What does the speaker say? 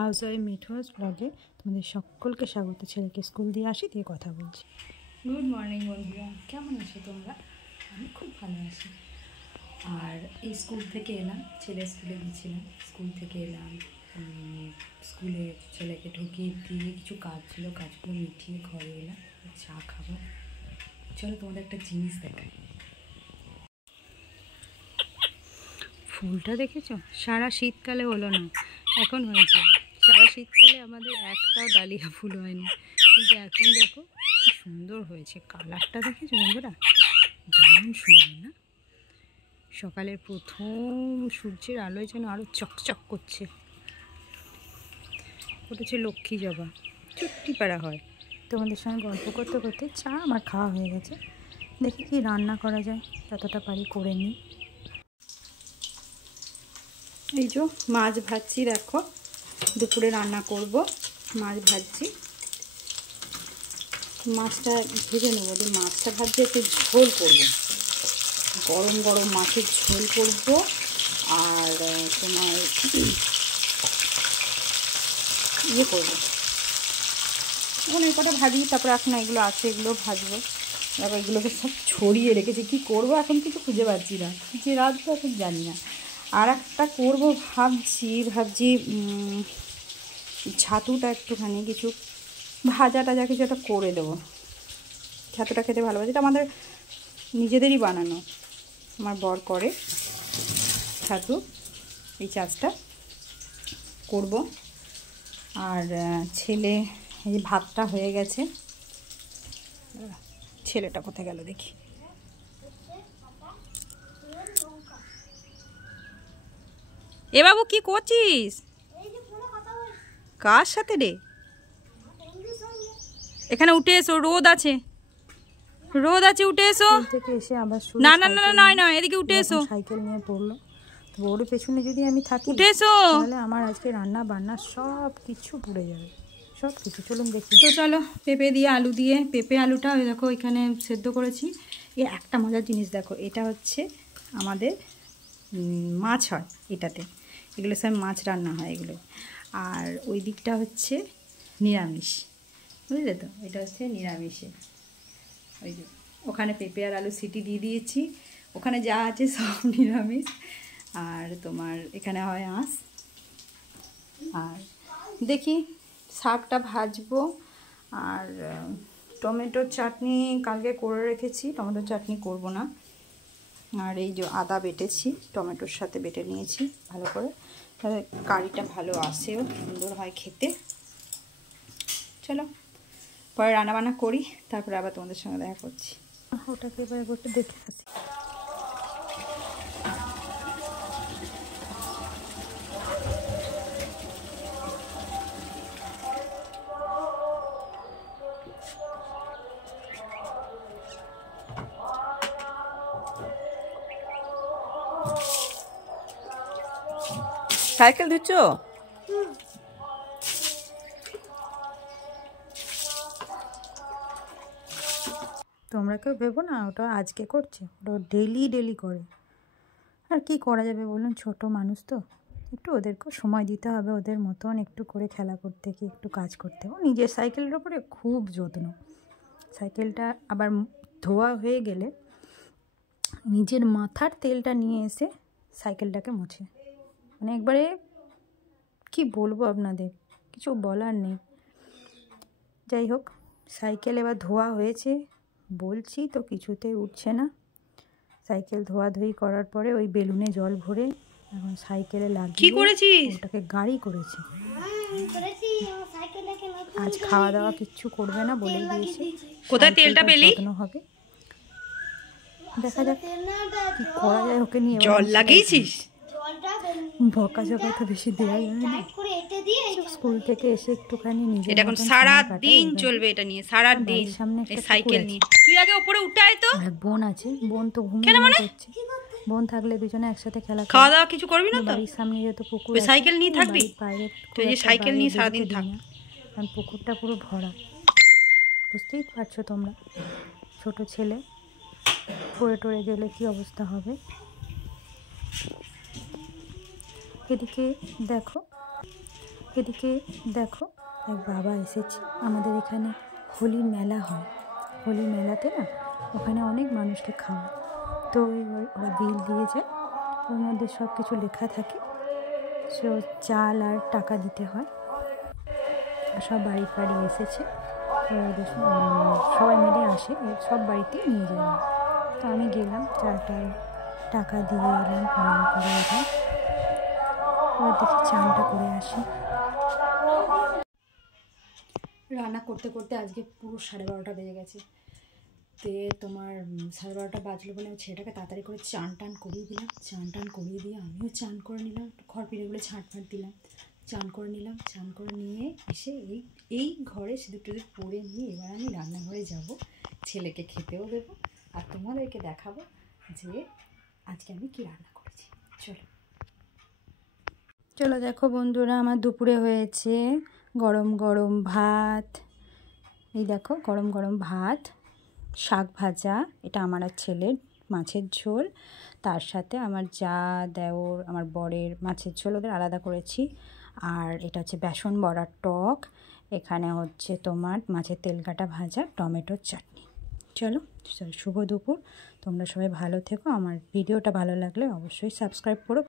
House wife মিঠুয়াস ব্লগে তোমাদের সকলকে স্বাগত। ছেলেকে স্কুল দিয়ে আসি, দিয়ে কথা বলছি। গুড মর্নিং বন্ধুরা, কেমন আছো তোমরা? আমি খুব ভালো আছি। আর এই স্কুল থেকে এলাম, ছেলে স্কুলে গেছিলাম, স্কুল থেকে এলাম, স্কুলে ছেলেকে ঢুকিয়ে দিয়ে কিছু কাজ ছিল, কাজগুলো মিটিয়ে ঘরে এলাম, চা খাবো। চলো তোমাদের একটা জিনিস দেখাই। ফুলটা দেখেছো? সারা শীতকালে হলো না, এখন হয়েছে। সারা শীতকালে আমাদের একটাও ডালিয়া ফুল হয়নি, কিন্তু এখন দেখো কি সুন্দর হয়েছে। কালারটা দেখেছো বন্ধুরা? দারুণ সুন্দর না? সকালের প্রথম সূর্যের আলোয় যেন আরও চকচক করছে। ওটা হচ্ছে লক্ষ্মী জবা, চুট্টি পাড়া হয়। তোমাদের সঙ্গে গল্প করতে করতে চা আমার খাওয়া হয়ে গেছে। দেখি কি রান্না করা যায়, যতটা পারি করে নিই। এই যে মাছ ভাজছি, দেখো দুপুরে রান্না করব। মাছ ভাজছি, মাছটা ভেজে নেবো, দিয়ে মাছটা ভাজতে একটু ঝোল করবো, গরম গরম মাছের ঝোল করব। আর তোমার ইয়ে করবো, অনেক কটা ভাজি, তারপরে এখন এগুলো আছে, এগুলো ভাজবো। তারপর এগুলোকে সব ছড়িয়ে রেখেছি, কী করবো এখন কিছু খুঁজে পাচ্ছি না, যে রাঁধবো এখন জানি না। আর একটা করবো ভাবছি ছাতুটা একটুখানি কিছু ভাজা টাজা কিছু একটা করে দেবো। ছাতুটা খেতে ভালোবাসি, এটা আমাদের নিজেদেরই বানানো, আমার বর করে ছাতু, এই চাষটা করব। আর ছেলে, এই ভাতটা হয়ে গেছে। ছেলেটা কোথায় গেল দেখি। এ বাবু কি করছিস? কার সাথে রে? এখানে উঠে এসো, রোদ আছে, রোদ আছে, উঠে এসো। থেকে এসে আবার না না না নয় নয়, এদিকে উঠে এসো। সাইকেল নিয়ে পড়লো, তো ওর পেছনে যদি আমি থাকি, উঠে এসো, তাহলে আমার আজকে রান্না বান্না সব কিছু পুড়ে যাবে, সব কিছু। চলুন দেখি। তো চলো, পেঁপে দিয়ে আলু দিয়ে, পেঁপে আলুটা ওই দেখো এখানে সেদ্ধ করেছি। এ একটা মজার জিনিস দেখো, এটা হচ্ছে আমাদের মাছ হয় এটাতে, এগুলো সব মাছ রান্না হয় এগুলো। আর ওই দিকটা হচ্ছে নিরামিষ, বুঝলে তো? এটা হচ্ছে নিরামিষে। ওই যে ওখানে পেঁপে আর আলু সিটি দিয়ে দিয়েছি, ওখানে যা আছে সব নিরামিষ। আর তোমার এখানে হয় আঁশ। আর দেখি শাকটা ভাজবো। আর টমেটোর চাটনি কালকে করে রেখেছি, টমেটোর চাটনি করব না। আর এই যে আদা বেটেছি, টমেটোর সাথে বেটে নিয়েছি ভালো করে, তাহলে কারিটা ভালো আসেও, সুন্দর হয় খেতে। চলো পরে রান্নাবান্না করি, তারপরে আবার তোমাদের সঙ্গে দেখা করছি। ওটাকে এবার একটু দেখে আসি। সাইকেল দিচ্ছ? তোমরা কেউ ভেবো না ওটা আজকে করছে, ওটা ডেলি ডেলি করে। আর কি করা যাবে বলুন, ছোট মানুষ তো, একটু ওদেরকেও সময় দিতে হবে, ওদের মতন একটু করে খেলা করতে, কি একটু কাজ করতে। ও নিজের সাইকেলের ওপরে খুব যত্ন। সাইকেলটা আবার ধোয়া হয়ে গেলে নিজের মাথার তেলটা নিয়ে এসে সাইকেলটাকে মোছে, মানে একবারে কি বলবো আপনাদের, কিছু বলার নেই। যাই হোক, সাইকেল এবার ধোয়া হয়েছে, বলছি তো কিছুতেই উঠছে না। সাইকেল ধোয়াধুয়ি করার পরে ওই বেলুনে জল ভরে এখন সাইকেলে লাগিয়ে, কি করেছিস? ওটাকে গাড়ি করেছি। আজ খাওয়া দাওয়া কিচ্ছু করবে না বলে দিয়েছি। কোথায় তেলটা পেলি? যত্ন হবে, দেখা যাক কি করা যায় ওকে নিয়ে। জল লাগিয়েছিস? বকা ঝকা তো বেশি দেওয়া যায় না, স্কুল থেকে এসে একটুখানি নিজে। এটা এখন সারা দিন চলবে, এটা নিয়ে সারা দিন সামনে সাইকেল নিয়ে। তুই আগে উপরে উঠে আয় তো। আর বোন আছে, বোন তো ঘুমিয়ে পড়ছে। বোন থাকলে দুজনে একসাথে খেলা, খাওয়া দাওয়া কিছু করবি না তো? বাড়ির সামনে যেহেতু পুকুর, সাইকেল নিয়ে থাকবি বাইরে, তুই যে সাইকেল নিয়ে সারাদিন থাক, কারণ পুকুরটা পুরো ভরা। বুঝতেই পারছো তোমরা, ছোট ছেলে পড়ে টরে গেলে কি অবস্থা হবে। এদিকে দেখো এদিকে দেখো এক বাবা এসেছে, আমাদের এখানে হোলির মেলা হয়, হোলির মেলাতে না ওখানে অনেক মানুষকে খাওয়ায়। তো ওরা বিল দিয়ে যায়, ওর মধ্যে সব কিছু লেখা থাকে, সো চাল আর টাকা দিতে হয়। সব বাড়ি এসেছে, ওদের সবাই মিলে আসে, সব বাড়িতেই নিয়ে যায়। তো আমি গেলাম, চালটায় টাকা দিয়ে এলাম, প্রণাম করে এলাম, এবার দেখি চানটা করে আসি। রান্না করতে করতে আজকে পুরো 12:30 বেজে গেছে। তে তোমার 12:30 বাজলো বলে আমি ছেলেটাকে তাড়াতাড়ি করে চান টান করিয়ে দিলাম। চান টান করিয়ে দিয়ে আমিও চান করে নিলাম, একটু খড় পিড়েগুলো ছাঁট দিলাম, চান করে নিলাম। চান করে নিয়ে এসে এই ঘরে সিঁদুর টিঁদুর পরে নিয়ে এবার আমি রান্নাঘরে যাব, ছেলেকে খেতেও দেবো আর তোমাদেরকে দেখাবো যে আজকে আমি কি রান্না করেছি। চলো দেখো বন্ধুরা, আমার দুপুরে হয়েছে গরম গরম ভাত। এই দেখো গরম গরম ভাত, শাক ভাজা, এটা আমার আর ছেলের, মাছের ঝোল, তার সাথে আমার যা দেওর আমার বরের মাছের ঝোল, ওদের আলাদা করেছি। আর এটা হচ্ছে বেসন বড়ার টক, এখানে হচ্ছে তোমার মাছের তেল কাটা ভাজা, টমেটোর চাটনি। চলো শুভ দুপুর, তোমরা সবাই ভালো থেকো। আমার ভিডিওটা ভালো লাগলে অবশ্যই সাবস্ক্রাইব করো।